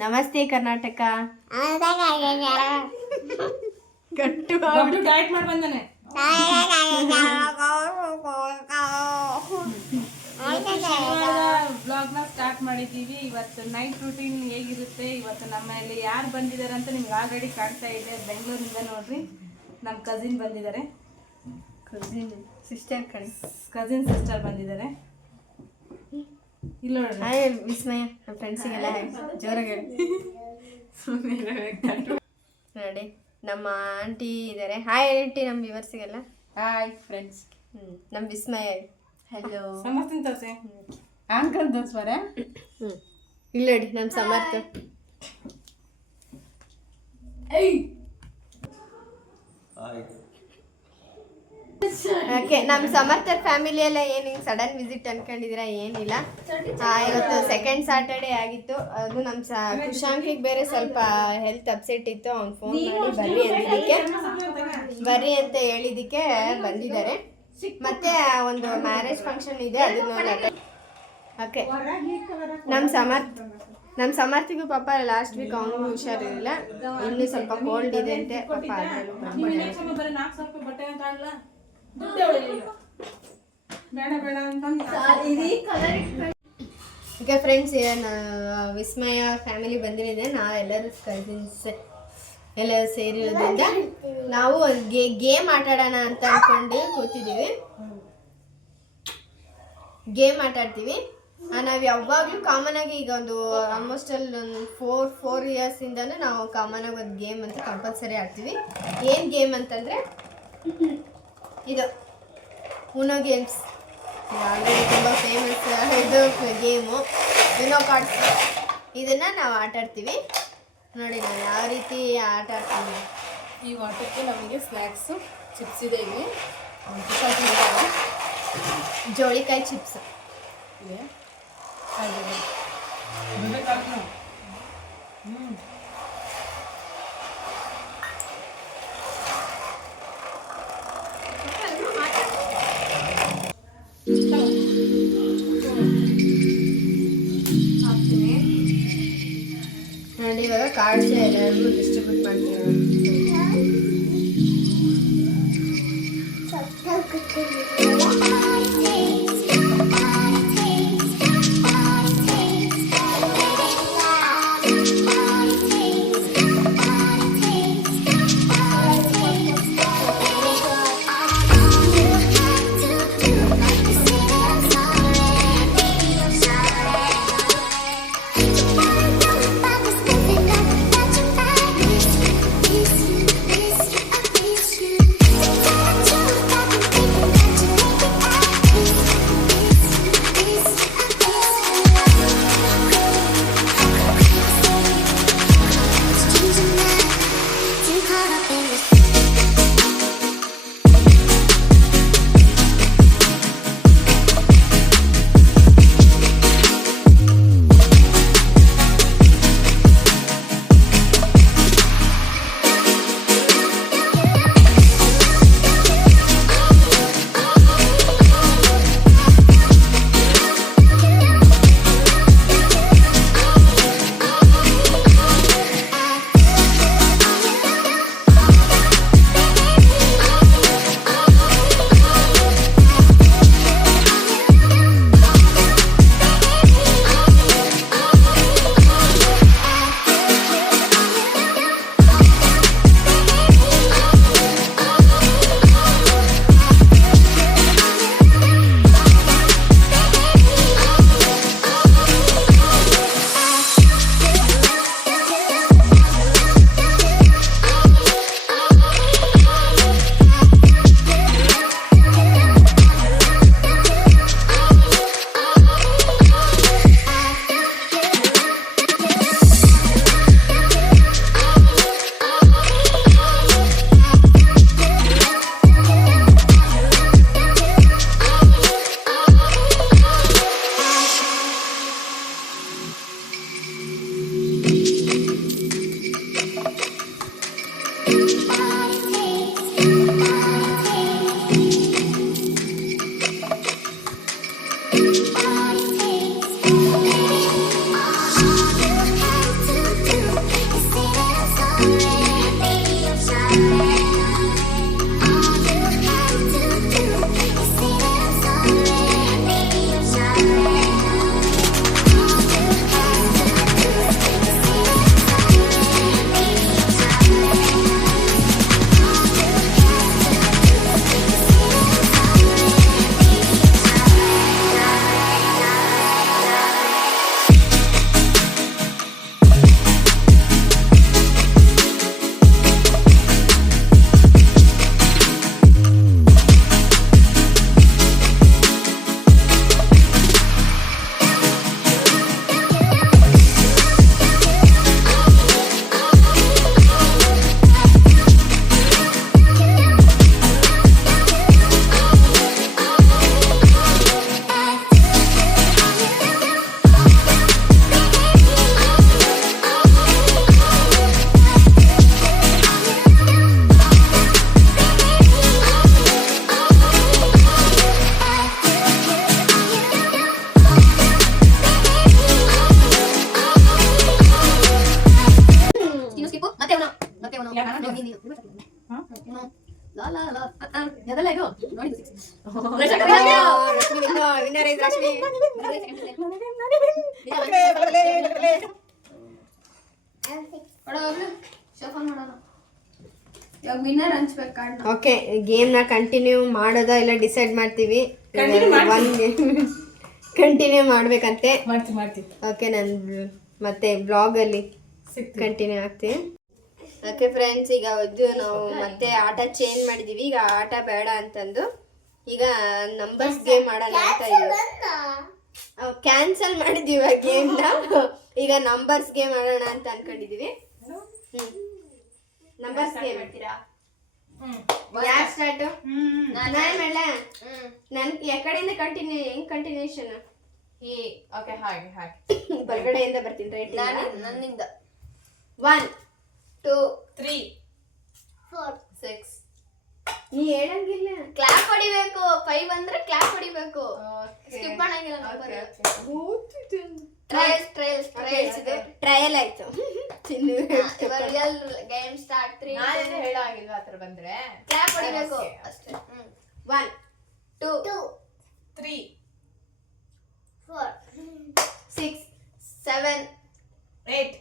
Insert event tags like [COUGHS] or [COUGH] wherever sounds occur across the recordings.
ನಮಸ್ತೆ ಕರ್ನಾಟಕ. ಗಟ್ಟು ಡಯಟ್ ಮಾಡಿ ಬಂದಾನೆ. ಬ್ಲಾಗ್ನ ಸ್ಟಾರ್ಟ್ ಮಾಡಿದ್ದೀವಿ ಇವತ್ತು ನೈಟ್ ರೂಟೀನ್ ಹೇಗಿರುತ್ತೆ? ಇವತ್ತು ನಮ್ಮಲ್ಲಿ ಯಾರು ಬಂದಿದ್ದಾರೆ ಅಂತ ನಿಮ್ಗೆ ಆಲ್ರೆಡಿ ಕಾಣ್ತಾ ಇದೆ. ಬೆಂಗಳೂರಿಂದ ನೋಡ್ರಿ. ನಮ್ಮ ಕಸಿನ್ ಬಂದಿದ್ದಾರೆ. ಕಸಿನ್ ಸಿಸ್ಟರ್ ಕಣೆ. ಕಸಿನ್ ಸಿಸ್ಟರ್ ಬಂದಿದ್ದಾರೆ. ಹಾಯ್ ವಿಸ್ಮಯ ನಮ್ಮ ಫ್ರೆಂಡ್ಸಿಗೆಲ್ಲ ಜೋರಾಗಿ ಹೇಳು. ನೋಡಿ ನಮ್ಮ ಆಂಟಿ ಇದ್ದಾರೆ ಹಾಯ್ ಆಂಟಿ ನಮ್ಮ ವಿವರ್ಸಿಗೆಲ್ಲ ಹಾಯ್ ಫ್ರೆಂಡ್ಸ್ ಹ್ಞೂ ನಮ್ಮ ವಿಸ್ಮಯ ಹಲೋ ಸಮರ್ಥನ್ ತೋರ್ಸೆ. ಅಂಕಲ್ ದೋಸ್ವರ ಹ್ಞೂ ಇಲ್ಲ ನೋಡಿ ನಮ್ಮ ಸಮರ್ಥ. ಓಕೆ ನಮ್ಮ ಸಮರ್ಥರ್ ಫ್ಯಾಮಿಲಿ ಎಲ್ಲ ಏನು ಹಿಂಗೆ ಸಡನ್ ವಿಸಿಟ್ ಅನ್ಕೊಂಡಿದ್ದೀರಾ ಏನಿಲ್ಲ. ಇವತ್ತು ಸೆಕೆಂಡ್ ಸಾಟರ್ಡೆ ಆಗಿತ್ತು. ಅದು ನಮ್ಮ ಸ ಕುಶಾಂಕಿಗೆ ಬೇರೆ ಸ್ವಲ್ಪ ಹೆಲ್ತ್ ಅಪ್ಸೆಟ್ ಇತ್ತು. ಅವ್ನು ಫೋನ್ ಮಾಡಿ ಬರ್ರಿ ಅಂದಿದ್ದಕ್ಕೆ. ಬರ್ರಿ ಅಂತ ಹೇಳಿದ್ದಕ್ಕೆ ಬಂದಿದ್ದಾರೆ. ಮತ್ತೆ ಒಂದು ಮ್ಯಾರೇಜ್ ಫಂಕ್ಷನ್ ಇದೆ. ಅದನ್ನ ಓಕೆ ನಮ್ಮ ಸಮರ್ಥ ನಮ್ಮ ಸಮರ್ಥಿಗೂ ಪಾಪ ಲಾಸ್ಟ್ ವೀಕ್ ಅವನಿಗೂ ಹುಷಾರಿರಲಿಲ್ಲ. ಇನ್ನೂ ಸ್ವಲ್ಪ ಕೋಲ್ಡ್ ಇದೆ ಅಂತೆ. ಪಾಪ ಈಗ ಫ್ರೆಂಡ್ಸ್ ವಿಸ್ಮಯ ಫ್ಯಾಮಿಲಿ ಬಂದಿರಿದೆ ನಾವೆಲ್ಲರೂ ಕಸಿನ್ಸ್ ಎಲ್ಲ ಸೇರಿರೋದ್ರಿಂದ ನಾವು ಒಂದು ಗೇಮ್ ಆಟಾಡೋಣ ಅಂತ ಅಂದ್ಕೊಂಡು ಕೂತಿದ್ದೀವಿ. ಗೇಮ್ ಆಟಾಡ್ತೀವಿ. ನಾವು ಯಾವಾಗಲೂ ಕಾಮನ್ ಆಗಿ ಈಗ ಒಂದು ಆಲ್ಮೋಸ್ಟ್ ಅಲ್ಲಿ ಒಂದು ಫೋರ್ ಫೋರ್ ಇಯರ್ಸಿಂದನೂ ನಾವು ಕಾಮನ್ ಆಗಿ ಒಂದು ಗೇಮ್ ಅಂತ ಕಂಪಲ್ಸರಿ ಆಡ್ತೀವಿ. ಏನು ಗೇಮ್ ಅಂತಂದರೆ? ಇದು ಉನೋ ಗೇಮ್ಸ್ ಆಲ್ರೆಡಿ ತುಂಬ ಫೇಮಸ್ ಇದು ಗೇಮು ಯುನೋ ಕಾರ್ಡ್ಸ್ ಇದನ್ನು ನಾವು ಆಟಾಡ್ತೀವಿ ನೋಡಿ ನಾವು ಯಾವ ರೀತಿ ಆಟ ಆಡ್ತೀವಿ. ಈ ಆಟಕ್ಕೆ ನಮಗೆ ಸ್ನ್ಯಾಕ್ಸು ಚಿಪ್ಸ್ ಇದೆ ಇಲ್ಲಿ. ಜೋಳಿಕಾಯಿ ಚಿಪ್ಸ್ ಇದೆ. ಹಾಗೆ ನೋಡಿ ಇವಾಗ ಕಾರ್ಡ್ಸ್ ಎಲ್ಲರಿಗೂ ಡಿಸ್ಟ್ರಿಬ್ಯೂಟ್ ಮಾಡ್ತೀವಿ ಇನ್ನು ವಿನ್ನರ್ ಹಂಚ್ಬೇಕು ಕಾರ್ಡ್ ಓಕೆ ಗೇಮ್ನ ಕಂಟಿನ್ಯೂ ಮಾಡೋದಾ ಇಲ್ಲ ಡಿಸೈಡ್ ಮಾಡ್ತೀವಿ? Continue ಮಾಡ್ತೀವಿ. ಒಂದು ಕಂಟಿನ್ಯೂ ಮಾಡ್ಬೇಕಂತೆ. ಮಾಡ್ತೀವಿ ಮಾಡ್ತೀವಿ. ಓಕೆ ನಾನು ಮತ್ತೆ ಬ್ಲಾಗಲ್ಲಿ ಸಿಗ್ತೀವಿ. ಕಂಟಿನ್ಯೂ ಆಗ್ತೀವಿ ಓಕೆ ಫ್ರೆಂಡ್ಸ್ ಈಗ ಒದ್ದು ನಾವು ಮತ್ತೆ ಆಟ ಚೇಂಜ್ ಮಾಡಿದೀವಿ. ಈಗ ಆಟ ಬೇಡ ಅಂತಂದು. ಈಗ ನಂಬರ್ಸ್ ಗೇಮ್ ಮಾಡೋಣ ಅಂತ ಇದೀವಿ ಕ್ಯಾನ್ಸಲ್ ಮಾಡಿದೀವಿ ಆ ಗೇಮ್ನ ಈಗ ನಂಬರ್ಸ್ ಗೇಮ್ ಆಡೋಣ ಅಂತ ಅನ್ಕೊಂಡಿದೀವಿ. ನಂಬರ್ಸ್ ಗೇಮ್ ಮಾಡ್ತೀರಾ? ಯಾರು ಸ್ಟಾರ್ಟ್ ನಾನೇ ಮಾಡಲ ನನ್ ಕಡೆಯಿಂದ ಕಂಟಿನ್ಯೂ ಹೆಂಗ್ ಕಂಟಿನ್ಯೂಷನ್ ಓಕೆ ಹಾಗೆ ಹಾಗೆ. [COUGHS] ಬಲಗಡೆಯಿಂದ ಬರ್ತೀನಿ ರೈಟ್ ನನ್ನಿಂದ. One two three four six ನೀ ಹೇಳಂಗಿಲ್ಲ. ಕ್ಲಾಪ್ ಹೊಡಿಬೇಕು. ಫೈವ್ ಅಂದ್ರೆ ಕ್ಲಾಪ್ ಹೊಡಿಬೇಕು. ಸ್ಕಿಪ್ ಮಾಡಂಗಿಲ್ಲ ಟ್ರಯಲ್ಸ್ ಟ್ರಯಲ್ಸ್ ಟ್ರಯಲ್ಸ್ ಇದೆ. ಟ್ರಯಲ್ ಆಯ್ತು. ಗೇಮ್ ಸ್ಟಾರ್ಟ್ ತ್ರೀ ಹೇಳೋ ಬಂದ್ರೆ ಕ್ಲಾಪ್ ಹೊಡಿಬೇಕು. ಅಷ್ಟೇ. ಹ್ಮ್ one two two three four six seven eight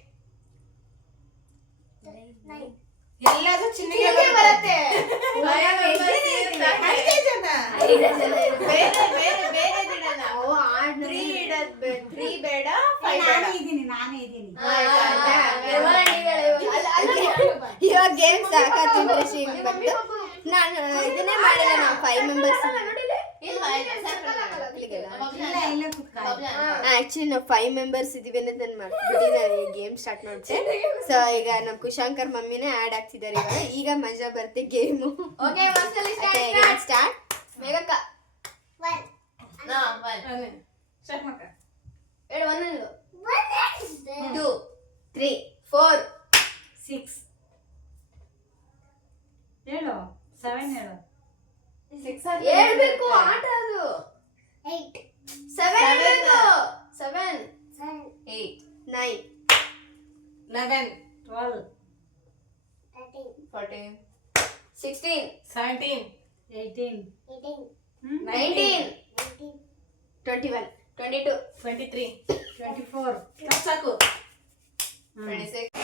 nine ಎಲ್ಲಾದ್ರೂ ಚಿನ್ನಿಗೆ ಬರುತ್ತೆ ಬೇರೆ ಬೇರೆ ಬೇರೆ ತ್ರೀ ತ್ರೀ ಬೇಡ ನಾನೇ ಇದ್ದೀನಿ ನಾನೇ ಇದ್ದೀನಿ ಇವಾಗ ಗೇಮ್ ಸಾಕಾತು ಇಂಟ್ರೆಸ್ಟಿಂಗ್ ಬಂತು ನಾನು ಇದನ್ನೇ ಮಾಡಿಲ್ಲ ನಾವು ಫೈವ್ ಮೆಂಬರ್ಸ್ ಇಲ್ವಾ ಆಕ್ಚುಲಿ ನಾವು ಫೈವ್ ಮೆಂಬರ್ಸ್ ಇದೀವಿ ಅಂತ ನಾನು ಮಾಡ್ಬಿಟ್ಟು ನಾನು ಗೇಮ್ ಸ್ಟಾರ್ಟ್ ಮಾಡ್ತೀನಿ ಸೊ ಈಗ ನಮ್ಮ ಕುಶಾಂಕರ್ ಮಮ್ಮಿನೇ ಆ್ಯಡ್ ಆಗ್ತಿದ್ದಾರೆ ಇವಾಗ. ಈಗ ಮಜಾ ಬರುತ್ತೆ ಗೇಮು ಓಕೆ ಸ್ಟಾರ್ಟ್ ಸ್ಟಾರ್ಟ್ ಮೇಘಕ್ಕ. ಒನ್ ನಾ ಒನ್ ಸ್ಟಾರ್ಟ್ ಮಾಡ್ಕ. ಹೇಳು ಒನ್ ಹೇಳು ಟೂ ತ್ರೀ ಫೋರ್ ಸಿಕ್ಸ್ ಹೇಳು ಸೆವೆನ್ ಹೇಳು. ಸಿಕ್ಸ್ ಹೇಳ್ಬೇಕು ಆಟ ಅದು. Eight seven Seven. ಹೇಳ್ಬೇಕು seven seven eight nine eleven twelve thirteen fourteen sixteen seventeen eighteen nineteen nineteen twenty one twenty two twenty three twenty four ಸಾಕು twenty six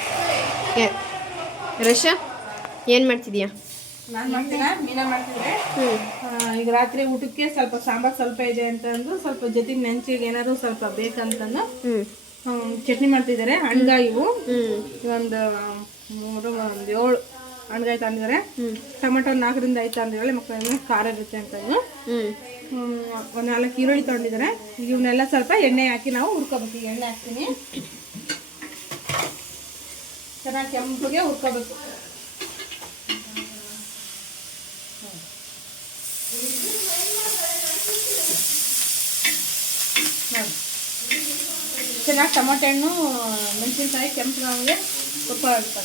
ರಶ ಏನು ಮಾಡ್ತಿದ್ಯಾ? ನಾನು ಮಾಡ್ತೀನಿ ಮೀನಾ ಮಾಡ್ತಿದ್ರೆ ಈಗ ರಾತ್ರಿ ಊಟಕ್ಕೆ ಸ್ವಲ್ಪ ಸಾಂಬಾರ್ ಸ್ವಲ್ಪ ಇದೆ ಅಂತ ಅಂದು ಸ್ವಲ್ಪ ಜೊತೆ ನೆಂಚಿಗೆ ಏನಾದ್ರು ಸ್ವಲ್ಪ ಬೇಕಂತಂದು ಚಟ್ನಿ ಮಾಡ್ತಿದ್ದಾರೆ ಹಣ್ಗಾಯಿ ಇವು ಒಂದು ಮೂರು ಒಂದು ಏಳು ಹಣ್ಗಾಯಿ ತಂದಿದ್ದಾರೆ. ಟೊಮೆಟೊ ಟೊಮೆಟೊ ನಾಲ್ಕರಿಂದ ಐದು ತಂದಿದ್ದಾರೆ ಮಕ್ಕಳ ಖಾರ ಇರುತ್ತೆ ಅಂತಂದು ಹ್ಞೂ ಒಂದು ನಾಲ್ಕು ಈರುಳ್ಳಿ ತಗೊಂಡಿದ್ದಾರೆ ಇವನ್ನೆಲ್ಲ ಸ್ವಲ್ಪ ಎಣ್ಣೆ ಹಾಕಿ ನಾವು ಹುರ್ಕೋಬೇಕು ಎಣ್ಣೆ ಹಾಕ್ತೀನಿ. ಚೆನ್ನಾಗಿ ಕೆಂಪಗೆ ಹುರ್ಕೋಬೇಕು. ಚೆನ್ನಾಗಿ ಟೊಮೊಟೆ ಹಣ್ಣು ಮೆಣಸಿನ್ಕಾಯಿ ನಮಗೆ ಹುರ್ಕೋಬೇಕು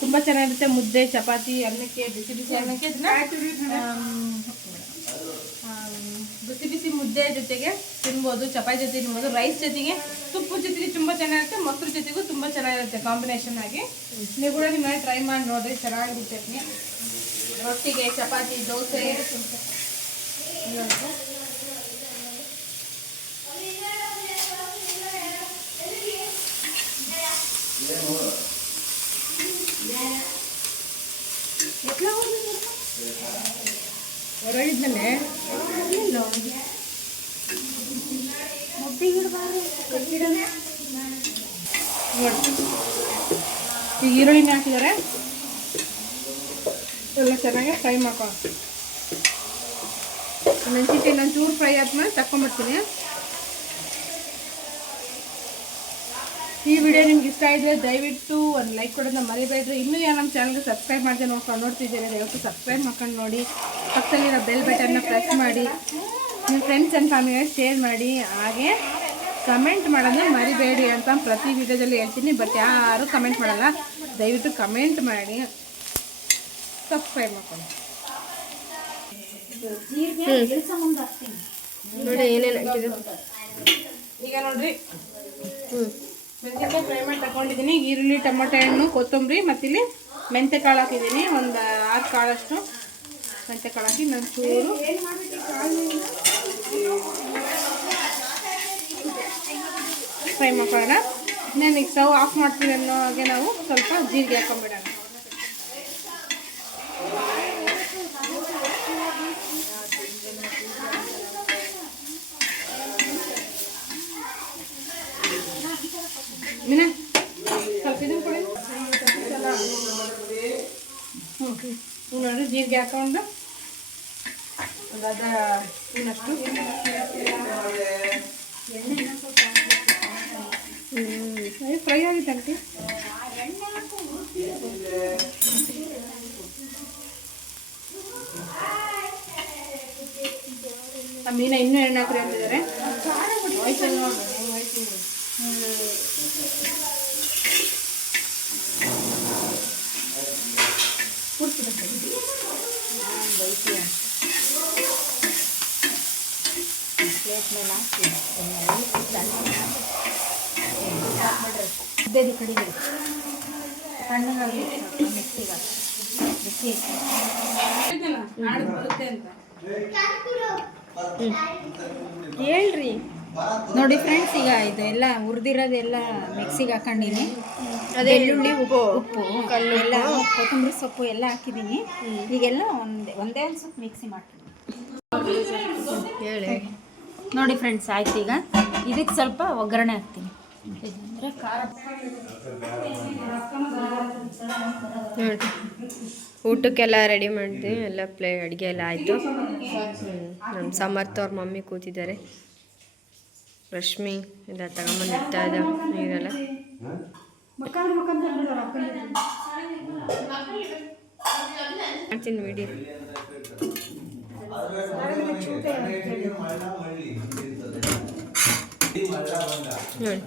ತುಂಬ ಚೆನ್ನಾಗಿರುತ್ತೆ ಮುದ್ದೆ ಚಪಾತಿ ಅನ್ನಕ್ಕೆ ಬಿಸಿ ಬಿಸಿ ಅನ್ನಕ್ಕೆ. ಇದನ್ನ. ಬಿಸಿ ಬಿಸಿ ಮುದ್ದೆ ಜೊತೆಗೆ ತಿನ್ಬೋದು, ಚಪಾತಿ ಜೊತೆ ತಿನ್ಬೋದು ರೈಸ್ ಜೊತೆಗೆ ತುಪ್ಪದ ಜೊತೆಗೆ ತುಂಬ ಚೆನ್ನಾಗಿರುತ್ತೆ, ಮೊಸರು ಜೊತೆಗೂ ತುಂಬ ಚೆನ್ನಾಗಿರುತ್ತೆ ಕಾಂಬಿನೇಷನ್ ಆಗಿ. ನೀವು ಕೂಡ ನಿಮ್ಮ ಟ್ರೈ ಮಾಡಿ ನೋಡಿರಿ, ಚೆನ್ನಾಗಿರುತ್ತೆ ಚಟ್ನಿ. ರೊಟ್ಟಿಗೆ, ಚಪಾತಿ, ದೋಸೆ. ಹೊರಗಿದ್ಮೇಲೆ ನೋಡಿ ಈಗ ಈರುಳ್ಳಿನ ಹಾಕಿದ್ದಾರೆ ಎಲ್ಲ ಚೆನ್ನಾಗಿ ಫ್ರೈ ಮಾಡ್ಕೊಳ್ಳೋ ಮೆಣಸಿನ್ಕಾಯಿ ನಾನು ಚೂರು ಫ್ರೈ ಆದ್ಮೇಲೆ ತಕೊಂಡ್ಬಿಡ್ತೀನಿ ಈ ವಿಡಿಯೋ ನಿಮ್ಗೆ ಇಷ್ಟ ಇದ್ದರೆ ದಯವಿಟ್ಟು ಒಂದು ಲೈಕ್ ಕೊಡೋದನ್ನ ಮರಿಬೇಡ್ರಿ. ಇನ್ನೂ ಯಾರು ನಮ್ಮ ಚಾನಲ್ಗೆ ಸಬ್ಸ್ಕ್ರೈಬ್ ಮಾಡಿದೆ ನೋಡ್ಕೊಂಡು ನೋಡ್ತಿದ್ದೀರಿ ದಯವಿಟ್ಟು ಸಬ್ಸ್ಕ್ರೈಬ್ ಮಾಡ್ಕೊಂಡು ನೋಡಿ. ಪಕ್ಕದಲ್ಲಿರೋ ಬೆಲ್ ಬಟನ್ನ ಪ್ರೆಸ್ ಮಾಡಿ. ನಿಮ್ಮ ಫ್ರೆಂಡ್ಸ್ ಆ್ಯಂಡ್ ಫ್ಯಾಮಿಲಿಗೆ ಶೇರ್ ಮಾಡಿ. ಹಾಗೆ ಕಮೆಂಟ್ ಮಾಡೋದನ್ನ ಮರಿಬೇಡಿ ಅಂತ ಪ್ರತಿ ವಿಡಿಯೋದಲ್ಲಿ ಹೇಳ್ತೀನಿ. ಬಟ್ ಯಾರು ಕಮೆಂಟ್ ಮಾಡಲ್ಲ. ದಯವಿಟ್ಟು ಕಮೆಂಟ್ ಮಾಡಿ. ಸಬ್ಸ್ಕ್ರೈಬ್ ಮಾಡ್ಕೊಂಡು ನೋಡಿ ಏನೇನು ಈಗ ನೋಡ್ರಿ. ಹ್ಞೂ ಮೆಣಸಿನ್ಕಾಯಿ ಫ್ರೈ ಮಾಡಿ ತಗೊಂಡಿದ್ದೀನಿ ಈರುಳ್ಳಿ, ಟೊಮೊಟೊ ಹಣ್ಣು, ಕೊತ್ತಂಬರಿ ಮತ್ತು ಇಲ್ಲಿ ಮೆಂತೆ ಕಾಳು ಹಾಕಿದ್ದೀನಿ. ಒಂದು ಆರು ಕಾಳಷ್ಟು ಮೆಂತೆ ಕಾಳು ಹಾಕಿ ನಾನು ಚೂರು ಫ್ರೈ ಮಾಡ್ಕೊಳ್ಳೋಣ. ನಾನು ಈಗ ಸ್ಟವ್ ಆಫ್ ಮಾಡ್ತೀವಿ ಅನ್ನೋ ಹಾಗೆ ನಾವು ಸ್ವಲ್ಪ ಜೀರಿಗೆ ಹಾಕೊಂಡ್ಬಿಡೋಣ ಮೀನಾ ಸ್ವಲ್ಪ ಇದನ್ನ ಕೊಡಿ ಹ್ಞೂ ಹ್ಞೂ ಜೀರಿಗೆ ಹಾಕೊಂಡು ಅದಾದ ಅರ್ಧ ಸ್ಪೂನಷ್ಟು ಫ್ರೈ ಆಗಿದೆ ಆಂಟಿ ಆ ಮೀನ ಇನ್ನೂ ಎಣ್ಣೆ ಹಾಕ್ರಿ ಅಂತಿದ್ದಾರೆ ವಯಸ್ಸಲ್ಲಿ ನೋಡಿ ವಯಸ್ಸಿಗೆ ಬರುತ್ತೆ ಅಂತ. ಹೇಳ್ರಿ. ನೋಡಿ ಫ್ರೆಂಡ್ಸ್ ಈಗ ಇದೆಲ್ಲ ಹುರಿದಿರೋದೆಲ್ಲ ಮಿಕ್ಸಿಗೆ ಹಾಕೊಂಡಿನಿ. ಅದೇ ಉಪ್ಪು ಉಪ್ಪು ಉಪ್ಪು. ಎಲ್ಲ ಕೊತ್ತಂಬರಿ ಸೊಪ್ಪು ಎಲ್ಲ ಹಾಕಿದ್ದೀನಿ ಈಗೆಲ್ಲ ಒಂದೇ ಒಂದೇ ಒಂದು ಸೊಪ್ಪು ಮಿಕ್ಸಿ ಮಾಡ್ತೀನಿ. ಹೇಳಿ. ನೋಡಿ ಫ್ರೆಂಡ್ಸ್ ಆಯ್ತು ಈಗ. ಇದಕ್ಕೆ ಸ್ವಲ್ಪ ಒಗ್ಗರಣೆ ಹಾಕ್ತೀನಿ. ಊಟಕ್ಕೆಲ್ಲ ರೆಡಿ ಮಾಡಿದ್ವಿ ಎಲ್ಲ ಪ್ಲೇ ಅಡುಗೆ ಎಲ್ಲ ಆಯಿತು. ನಮ್ಮ ಸಮರ್ಥ ಅವ್ರ ಮಮ್ಮಿ ಕೂತಿದ್ದಾರೆ. ರಶ್ಮಿ ಎಲ್ಲ ತಗೊಂಬಂದು ಇಡ್ತಾ ಇದ್ದ ನೀರೆಲ್ಲ ಮಾಡ್ತೀನಿ ವಿಡಿಯೋ ನೋಡಿ.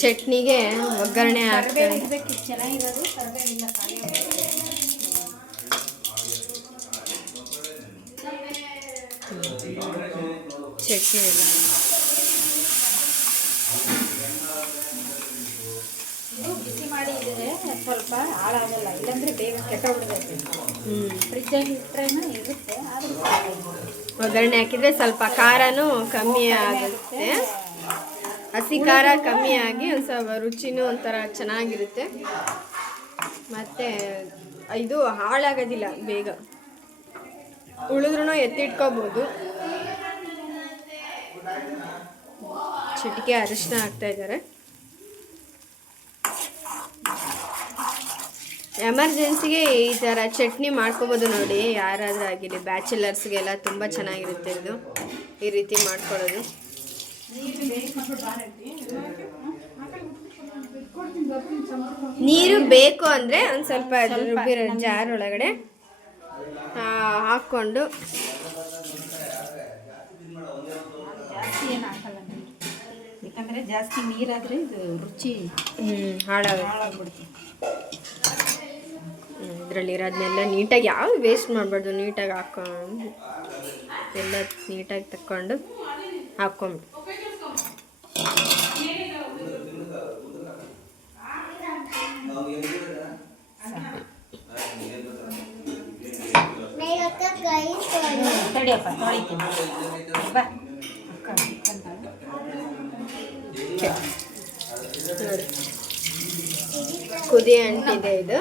ಚಟ್ನಿಗೆ ಒಗ್ಗರಣೆ ಹಾಕ್ತಾರೆ. ಚಟ್ನಿ ಎಲ್ಲ. ಇದು ಬಿಸಿ ಮಾಡಿ ಇದ್ರೆ ಸ್ವಲ್ಪ ಹಾಳಾಗಲ್ಲ ಇಲ್ಲಾಂದ್ರೆ ಬೇಗ ಕೆಟ್ಟೋಗ್ಬಿಡುತ್ತೆ. ಹ್ಞೂ ಫ್ರಿಜ್ಜಲ್ಲಿ ಇಟ್ರೇನ ಇರುತ್ತೆ ಆದ್ರೆ ಒಗ್ಗರಣೆ ಹಾಕಿದ್ರೆ ಸ್ವಲ್ಪ ಖಾರನೂ ಕಮ್ಮಿ ಆಗುತ್ತೆ. ಹಸಿ ಖಾರ ಕಮ್ಮಿ ಆಗಿ ಒಂದು ಸ್ವಲ್ಪ ರುಚಿನೂ ಒಂಥರ ಚೆನ್ನಾಗಿರುತ್ತೆ. ಮತ್ತು ಇದು ಹಾಳಾಗೋದಿಲ್ಲ ಬೇಗ. ಉಳಿದ್ರೂ ಎತ್ತಿಟ್ಕೋಬೋದು. ಚಿಟಿಕೆ ಅರಿಶಿನ ಹಾಕ್ತಾ ಇದ್ದಾರೆ. ಎಮರ್ಜೆನ್ಸಿಗೆ ಈ ಥರ ಚಟ್ನಿ ಮಾಡ್ಕೋಬೋದು ನೋಡಿ. ಯಾರಾದರೂ ಆಗಿರಲಿ, ಬ್ಯಾಚುಲರ್ಸ್ಗೆಲ್ಲ ತುಂಬ ಚೆನ್ನಾಗಿರುತ್ತೆ ಇದು. ಈ ರೀತಿ ಮಾಡ್ಕೊಳ್ಳೋದು. ನೀರು ಬೇಕು ಅಂದರೆ ಒಂದು ಸ್ವಲ್ಪ ರುಬ್ಬಿರೋ ಜಾರ್ ಒಳಗಡೆ ಹಾಕ್ಕೊಂಡು. ಯಾಕಂದರೆ ಜಾಸ್ತಿ ನೀರಾದರೆ ಇದು ರುಚಿ ಹ್ಮ್, ಹಾಳಾಗುತ್ತೆ ಹಾಳಾಗ್ಬಿಡುತ್ತೆ. ಇದರಲ್ಲಿ ಇರೋದನ್ನೆಲ್ಲ ನೀಟಾಗಿ ಯಾವ ವೇಸ್ಟ್ ಮಾಡಬಾರ್ದು ನೀಟಾಗಿ ಹಾಕೊಂಡು ಎಲ್ಲ ನೀಟಾಗಿ ತಕ್ಕೊಂಡು ಹಾಕ್ಕೊಂಡು ತಡಿಯಪ್ಪ ತೊಳಿತೀನಿ ಬಾ ಕುದಿ ಅಂಟಿದೆ ಇದು.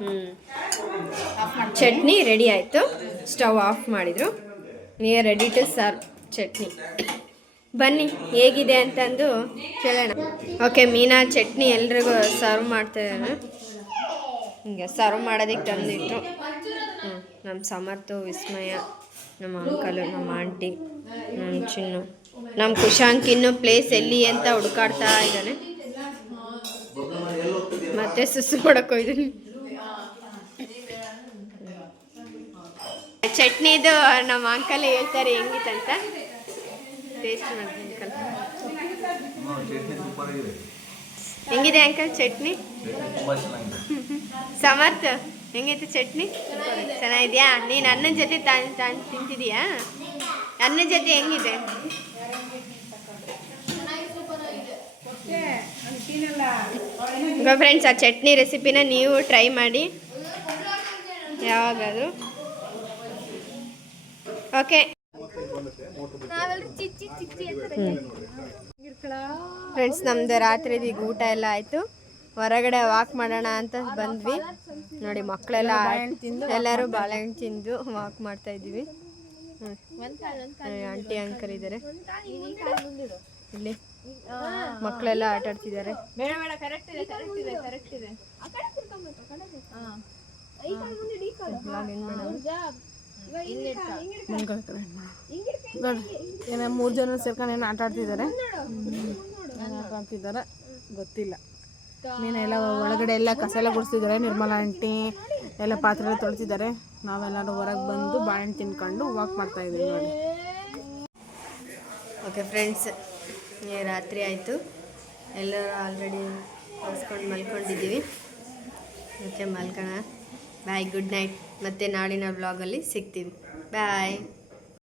ಹ್ಞೂ ಚಟ್ನಿ ರೆಡಿ ಆಯಿತು. ಸ್ಟವ್ ಆಫ್ ಮಾಡಿದರು. Near ready to serve chutney. ಬನ್ನಿ, ಹೇಗಿದೆ ಅಂತಂದು ಕೇಳೋಣ. ಓಕೆ ಮೀನಾ ಚಟ್ನಿ ಎಲ್ರಿಗೂ ಸರ್ವ್ ಮಾಡ್ತಾ ಹಿಂಗೆ ಸರ್ವ್ ಮಾಡೋದಕ್ಕೆ ತಂದಿಟ್ರು. ನಮ್ಮ ಸಮರ್ಥು, ವಿಸ್ಮಯ, ನಮ್ಮ ಅಂಕಲು, ನಮ್ಮ ಆಂಟಿ, ನಮ್ಮ ಚಿನ್ನು. ನಮ್ಮ ಕುಶಾಂಕ್ ಇನ್ನು ಪ್ಲೇಸ್ ಎಲ್ಲಿ ಅಂತ ಹುಡುಕಾಡ್ತಾ ಇದ್ದಾನೆ. ಮತ್ತೆ ಮಾಡಕ್ಕೆ ಹೋಗಿದ್ದೀನಿ. ಚಟ್ನಿದು ನಮ್ಮ ಅಂಕಲ್ ಹೇಳ್ತಾರೆ ಹೆಂಗಿತ್ತಂತ. ಟೇಸ್ಟ್ ಮಾಡ್ತೀನಿ ಅಂಕಲ್ ಹೆಂಗಿದೆ ಅಂಕಲ್ ಚಟ್ನಿ? ಸಮರ್ಥ ಹೆಂಗೈತೆ ಚಟ್ನಿ? ಚೆನ್ನಾಗಿದೆಯಾ? ನೀನು ಅನ್ನದ ಜೊತೆ ತಾನು ತಾನು ತಿಂತಿದೀಯಾ? ಅನ್ನದ ಜೊತೆ ಹೆಂಗಿದೆ? ಫ್ರೆಂಡ್ಸ್ ಆ ಚಟ್ನಿ ರೆಸಿಪಿನ ನೀವು ಟ್ರೈ ಮಾಡಿ. ಯಾವಾಗಾದರೂ. ಓಕೆ ಫ್ರೆಂಡ್ಸ್ ನಮ್ದು ರಾತ್ರಿ ಈಗ ಊಟ ಎಲ್ಲ ಆಯ್ತು. ಹೊರಗಡೆ ವಾಕ್ ಮಾಡೋಣ ಅಂತ ಬಂದ್ವಿ. ನೋಡಿ ಮಕ್ಕಳೆಲ್ಲ ಎಲ್ಲರೂ ಬಾಳೆಹಣ್ಣು ತಿಂದು ವಾಕ್ ಮಾಡ್ತಾ ಇದ್ದೀವಿ. ಆಂಟಿ ಅಂಕಲ್ ಇದ್ದಾರೆ ಇಲ್ಲಿ. ಮಕ್ಕಳೆಲ್ಲ ಆಟ ಆಡ್ತಿದ್ದಾರೆ. ಏನೋ ಮೂರು ಜನ ಸೇರ್ಕೊಂಡು ಏನೋ ಆಟ ಆಡ್ತಿದ್ದಾರೆ ಆಟ ಆಡ್ತಿದ್ದಾರೆ ಗೊತ್ತಿಲ್ಲ ಮೀನ ಎಲ್ಲ ಒಳಗಡೆ ಎಲ್ಲ ಕಸ ಎಲ್ಲ ಗುಡಿಸ್ತಿದ್ದಾರೆ ನಿರ್ಮಲಾ ಆಂಟಿ ಎಲ್ಲ ಪಾತ್ರೆ ಎಲ್ಲ ತೊಳ್ತಿದ್ದಾರೆ ನಾವೆಲ್ಲರೂ ಹೊರಗೆ ಬಂದು ಬಾಳೆಹಣ್ಣು ತಿನ್ಕೊಂಡು ವಾಕ್ ಮಾಡ್ತಾ ಇದ್ದೀವಿ ನೋಡಿ ಓಕೆ ಫ್ರೆಂಡ್ಸ್ ರಾತ್ರಿ ಆಯಿತು. ಎಲ್ಲರೂ ಆಲ್ರೆಡಿ ಹೊಸ್ಕೊಂಡು ಮಲ್ಕೊಂಡಿದ್ದೀವಿ. ಓಕೆ ಮಲ್ಕೋಣ. ಬಾಯ್ ಗುಡ್ ನೈಟ್ ಮತ್ತೆ ನಾಳಿನ ವ್ಲಾಗಲ್ಲಿ ಸಿಗ್ತೀವಿ ಬಾಯ್